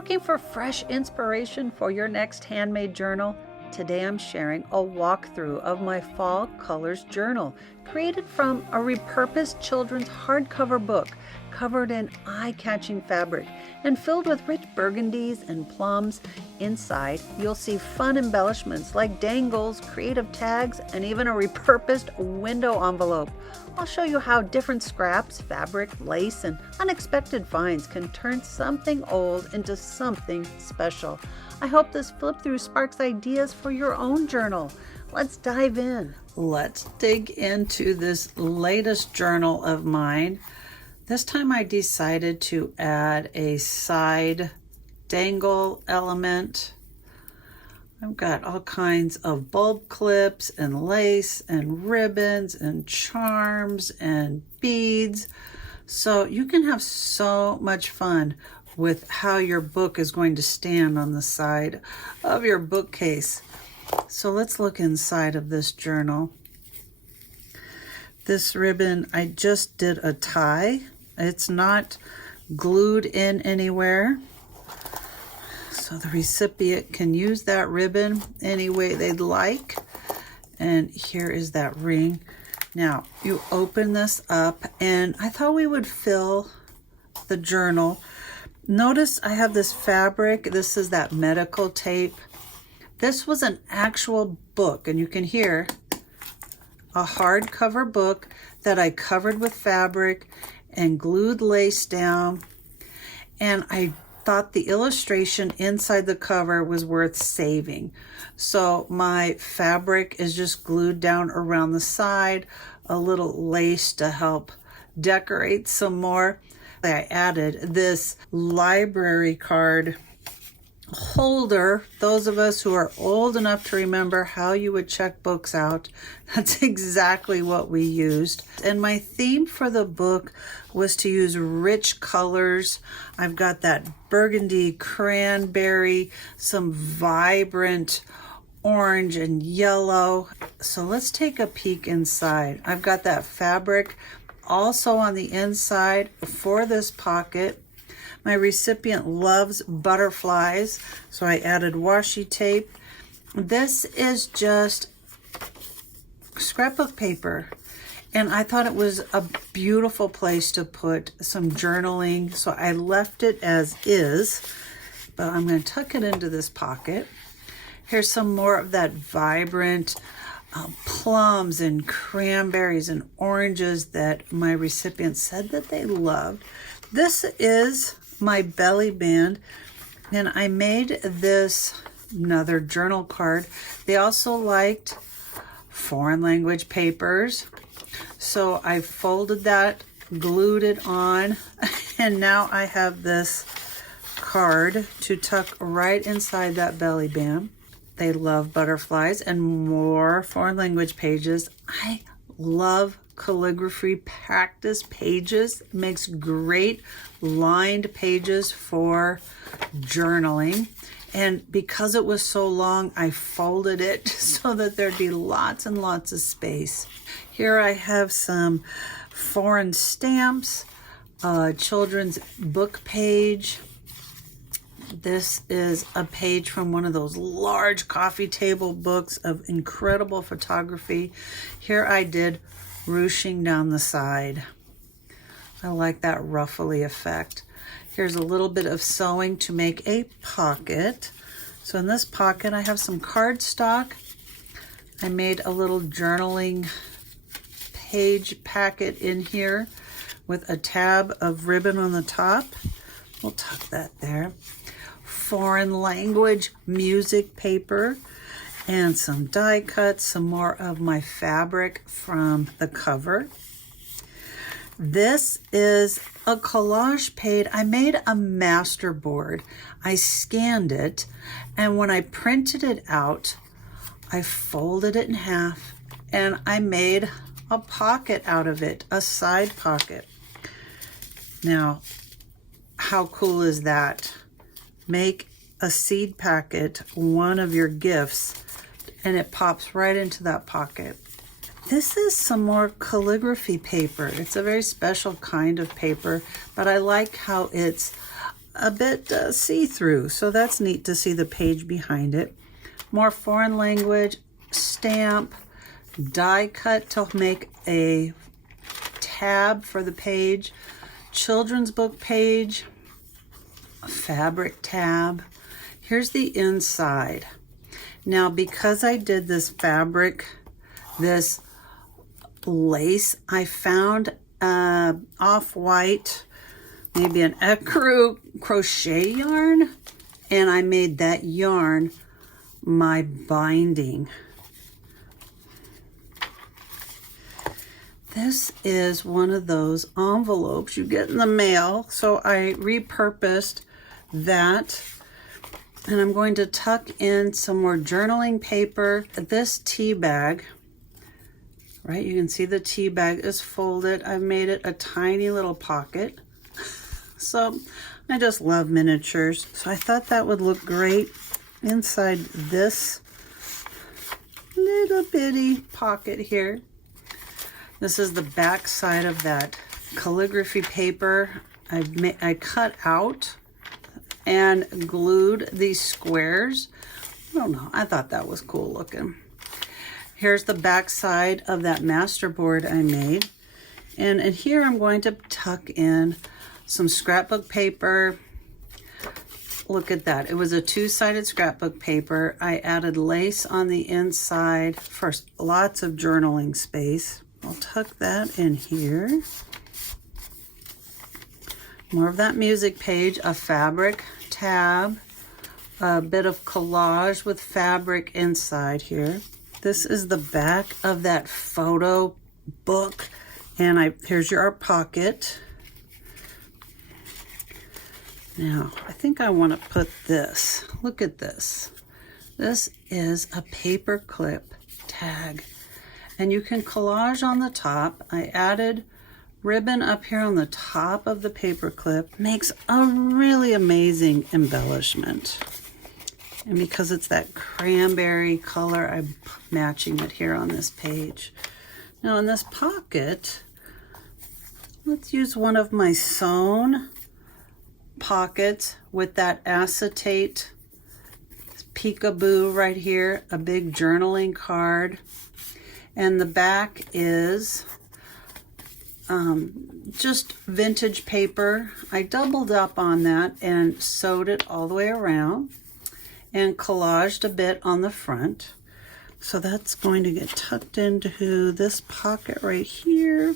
Looking for fresh inspiration for your next handmade journal? Today I'm sharing a walkthrough of my Fall Colors journal, created from a repurposed children's hardcover book covered in eye-catching fabric and filled with rich burgundies and plums. Inside, you'll see fun embellishments like dangles, creative tags, and even a repurposed window envelope. I'll show you how different scraps, fabric, lace, and unexpected finds can turn something old into something special. I hope this flip through sparks ideas for your own journal. Let's dive in. Let's dig into this latest journal of mine. This time I decided to add a side dangle element. I've got all kinds of bulb clips and lace and ribbons and charms and beads. So you can have so much fun with how your book is going to stand on the side of your bookcase. So let's look inside of this journal. This ribbon, I just did a tie. It's not glued in anywhere. So the recipient can use that ribbon any way they'd like. And here is that ring. Now you open this up, and I thought we would fill the journal. Notice I have this fabric. This is that medical tape. This was an actual book, and you can hear a hardcover book that I covered with fabric and glued lace down. And I thought the illustration inside the cover was worth saving. So my fabric is just glued down around the side, a little lace to help decorate some more. I added this library card holder. Those of us who are old enough to remember how you would check books out, that's exactly what we used. And my theme for the book was to use rich colors. I've got that burgundy, cranberry, some vibrant orange and yellow. So let's take a peek inside. I've got that fabric also on the inside for this pocket. My recipient loves butterflies, so I added washi tape. This is just scrapbook paper, and I thought it was a beautiful place to put some journaling, so I left it as is, but I'm going to tuck it into this pocket. Here's some more of that vibrant plums and cranberries and oranges that my recipient said that they loved. This is my belly band, and I made this another journal card. They also liked foreign language papers, so I folded that, glued it on, and now I have this card to tuck right inside that belly band. They love butterflies and more foreign language pages. I love calligraphy practice pages. It makes great lined pages for journaling. And because it was so long, I folded it so that there'd be lots and lots of space. Here I have some foreign stamps, children's book page. This is a page from one of those large coffee table books of incredible photography. Here I did ruching down the side. I like that ruffly effect. Here's a little bit of sewing to make a pocket. So in this pocket I have some cardstock. I made a little journaling page packet in here with a tab of ribbon on the top. We'll tuck that there. Foreign language music paper and some die cuts, some more of my fabric from the cover. This is a collage page. I made a master board. I scanned it, and when I printed it out, I folded it in half and I made a pocket out of it, a side pocket. Now, how cool is that? Make a seed packet one of your gifts, and it pops right into that pocket. This is some more calligraphy paper. It's a very special kind of paper, but I like how it's a bit see-through, so that's neat to see the page behind it. More foreign language, stamp, die cut to make a tab for the page, children's book page, a fabric tab. Here's the inside. Now, because I did this fabric, this lace, I found off-white, maybe an ecru crochet yarn, and I made that yarn my binding. This is one of those envelopes you get in the mail, so I repurposed that, and I'm going to tuck in some more journaling paper. This tea bag, right, you can see the tea bag is folded. I've made it a tiny little pocket. So I just love miniatures, so I thought that would look great inside this little bitty pocket here. This is the back side of that calligraphy paper I cut out and glued these squares. I don't know, I thought that was cool looking. Here's the back side of that masterboard I made. And here I'm going to tuck in some scrapbook paper. Look at that. It was a two-sided scrapbook paper. I added lace on the inside for lots of journaling space. I'll tuck that in here. More of that music page, a fabric tab, a bit of collage with fabric inside here. This is the back of that photo book, and here's your pocket. Now, I think I want to put this. Look at this. This is a paper clip tag. And you can collage on the top. I added ribbon up here on the top of the paper clip. Makes a really amazing embellishment. And because it's that cranberry color, I'm matching it here on this page. Now in this pocket, let's use one of my sewn pockets with that acetate peekaboo right here, a big journaling card. And the back is just vintage paper. I doubled up on that and sewed it all the way around and collaged a bit on the front. So that's going to get tucked into this pocket right here.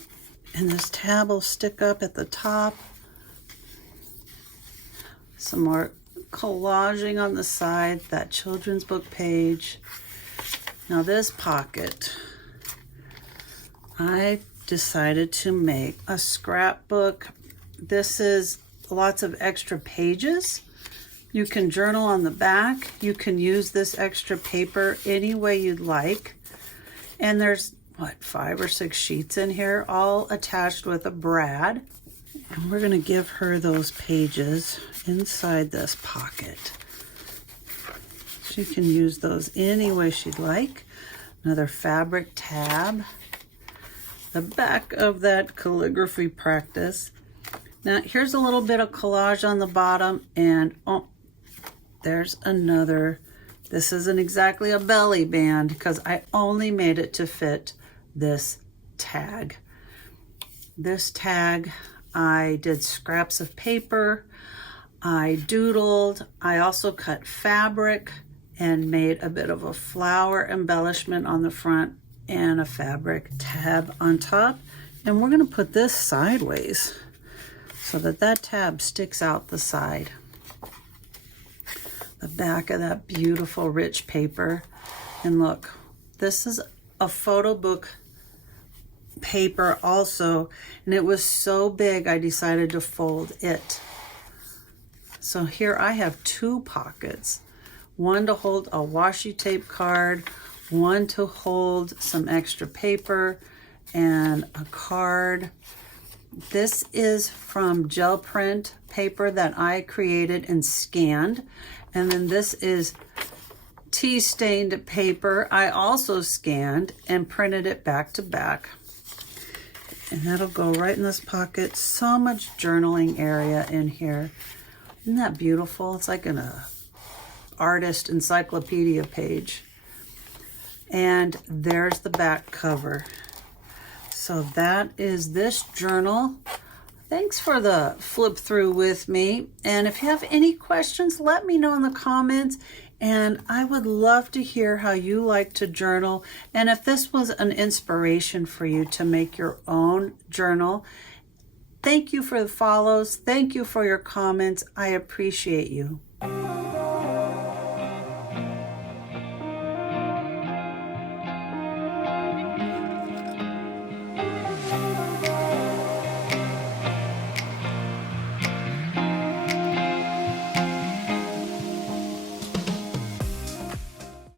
And this tab will stick up at the top. Some more collaging on the side, that children's book page. Now this pocket, I decided to make a scrapbook. This is lots of extra pages. You can journal on the back. You can use this extra paper any way you'd like. And there's, what, 5 or 6 sheets in here, all attached with a brad. And we're gonna give her those pages inside this pocket. She can use those any way she'd like. Another fabric tab. The back of that calligraphy practice. Now here's a little bit of collage on the bottom, and oh, there's another. This isn't exactly a belly band because I only made it to fit this tag. This tag, I did scraps of paper, I doodled, I also cut fabric and made a bit of a flower embellishment on the front and a fabric tab on top. And we're gonna put this sideways so that that tab sticks out the side. The back of that beautiful rich paper. And look, this is a photo book paper also, and it was so big I decided to fold it. So here I have 2 pockets, one to hold a washi tape card, one to hold some extra paper and a card. This is from gel print paper that I created and scanned, and then this is tea stained paper I also scanned and printed it back to back. And that'll go right in this pocket. So much journaling area in here. Isn't that beautiful? It's like an artist encyclopedia page. And there's the back cover. So that is this journal. Thanks for the flip through with me. And if you have any questions, let me know in the comments. And I would love to hear how you like to journal. And if this was an inspiration for you to make your own journal. Thank you for the follows. Thank you for your comments. I appreciate you.